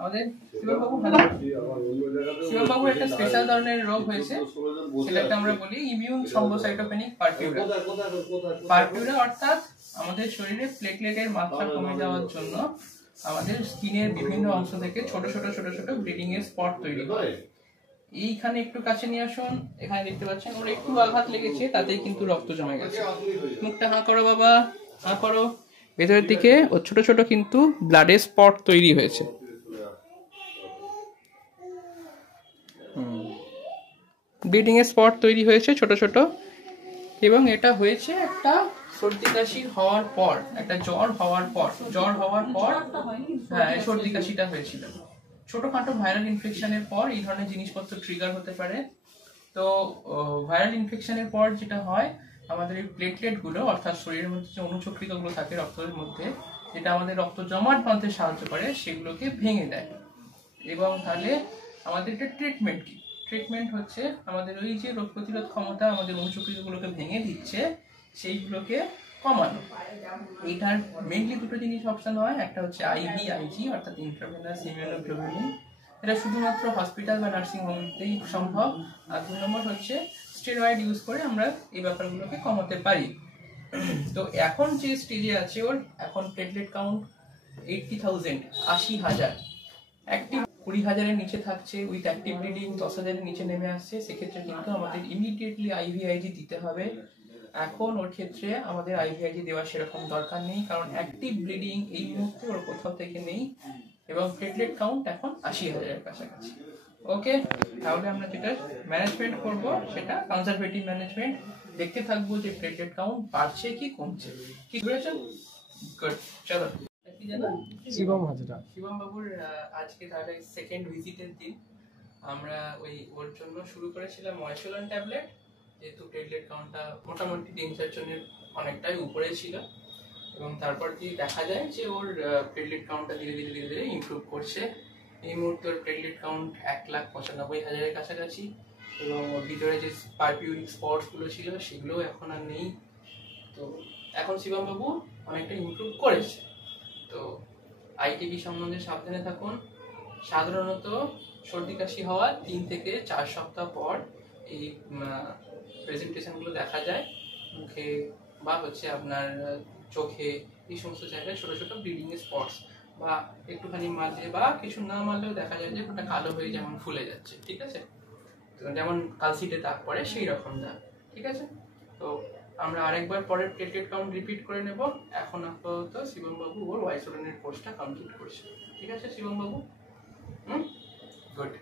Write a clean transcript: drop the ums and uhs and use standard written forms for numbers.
আমাদের শিববাবু হ্যালো, শিববাবু একটা স্পেশাল ধরনের রোগ হয়েছে, সেটাকে আমরা বলি ইমিউন থ্রম্বোসাইটোপেনিক পারফিউরা। পারফিউরা অর্থাৎ আমাদের শরীরে প্লেটলেটের মাত্রা কমে যাওয়ার জন্য আমাদের স্কিনের বিভিন্ন অংশ থেকে ছোট ছোট ছোট ছোট ব্লিডিং এর স্পট তৈরি হয়। এইখানে একটু কাছে নিয়ে আসুন, এখানে দেখতে পাচ্ছেন ওর একটু আঘাত লেগেছে, তাতেই কিন্তু রক্ত জমে গেছে। মুখটা হাঁ করো বাবা, হাঁ করো। ভেতরের দিকে ও ছোট ছোট কিন্তু ব্লাডের স্পট তৈরি হয়েছে। ব্লিডিং এর স্পট তৈরি হয়েছে ছোট ছোট, এবং এটা হয়েছে একটা সর্দি কাশি হওয়ার পর, একটা জ্বর হওয়ার পর হ্যাঁ সর্দি কাশিটা হয়েছিল। ছোটখাটো ভাইরাল ইনফেকশনের পর এই ধরনের জিনিসপত্র ট্রিগার হতে পারে। তো ভাইরাল ইনফেকশনের পর যেটা হয়, আমাদের এই প্লেটলেট গুলো অর্থাৎ শরীরের মধ্যে যে অনুচক্রিকাগুলো থাকে রক্তের মধ্যে, যেটা আমাদের রক্ত জমাট বাঁধতে সাহায্য করে, সেগুলোকে ভেঙে দেয়। এবং তাহলে আমাদের একটা ট্রিটমেন্ট কি? ট্রিটমেন্ট হচ্ছে আমাদের ওই যে রোগ প্রতিরোধ ক্ষমতা আমাদের অনুচক্রিকাগুলোকে ভেঙে দিচ্ছে, সেইগুলোকে কমানো। এইটার মেইনলি দুটো জিনিস অপশন হয়, একটা হচ্ছে আইভি/আইজি অর্থাৎ ইন্ট্রাভেনাস ইমিউনোগ্লোবুলিন, এটা শুধুমাত্র হসপিটাল বা নার্সিং হোমতেই সম্ভব। আর 2 নম্বর হচ্ছে স্টেরয়েড ইউজ করে আমরা এই ব্যাপারগুলোকে কমাতে পারি। তো এখন যে স্টেজে আছে ওর, এখন প্লেটলেট কাউন্ট 80,000, 80,000, অ্যাক্টিভ 20,000-এর নিচে থাকছে, উইথ অ্যাক্টিভ ব্লিডিং 10,000-এর নিচে নেমে আসছে। সেক্ষেত্রে কিন্তু আমাদের ইমিডিয়েটলি আইভি/আইজি দিতে হবে। এখন ওর ক্ষেত্রে আমাদের আইভি/আইজি দেওয়ার সেরকম দরকার নেই, কারণ অ্যাক্টিভ ব্লিডিং এই মুহূর্তে ওর কোথাও থেকে নেই, এবং প্লেটলেট কাউন্ট এখন 80,000-এর কাছাকাছি। ওকে, তাহলে আমরা যেটা ম্যানেজমেন্ট করব সেটা কনজারভেটিভ ম্যানেজমেন্ট। দেখতে থাকবো যে প্লেটলেট কাউন্ট বাড়ছে কি কমছে। কি বুঝেছেন? গুড, চলো। শিবম হাজরা। শিবম বাবুর আজকে তাহলে সেকেন্ড ভিজিটের দিন। আমরা ওর জন্য শুরু করেছিলাম ময়সোলন ট্যাবলেট, যেহেতু প্লেটলেট কাউন্টটা মোটামুটি ডেঞ্জার জন্য অনেকটাই উপরে ছিল, এবং তারপর দিয়ে দেখা যায় যে ওর প্লেটলেট কাউন্টটা ধীরে ধীরে ধীরে ধীরে ইমপ্রুভ করছে। এই মুহূর্তে ওর প্লেটলেট কাউন্ট 1,95,000-এর কাছাকাছি, এবং ওর ভিতরে যে পারফিউরিক স্পটসগুলো ছিল সেগুলোও এখন আর নেই। তো এখন শিবম বাবু অনেকটা ইমপ্রুভ করেছে। তো আইটিবি সম্বন্ধে সাবধানে থাকুন। সাধারণত সর্দি কাশি হওয়ার 3 থেকে 4 সপ্তাহ পর এই প্রেজেন্টেশনগুলো দেখা যায়। মুখে বা হচ্ছে আপনার চোখে, এই সমস্ত জায়গায় ছোট ছোট ব্লিডিং স্পটস, বা একটুখানি মারলে বা কিছু না মারলেও দেখা যায় যে ওটা কালো হয়ে যেমন ফুলে যাচ্ছে, ঠিক আছে? যেমন কালসিটে দাগ পড়ে সেই রকম দাগ, ঠিক আছে? তো আমরা আরেকবার পরের প্লেটলেট কাউন্ট রিপিট করে নেব। এখন আপাতত শিবম বাবু ওর ওয়াইসোলনের কোর্সটা কমপ্লিট করছে, ঠিক আছে শিবম বাবু? গুড।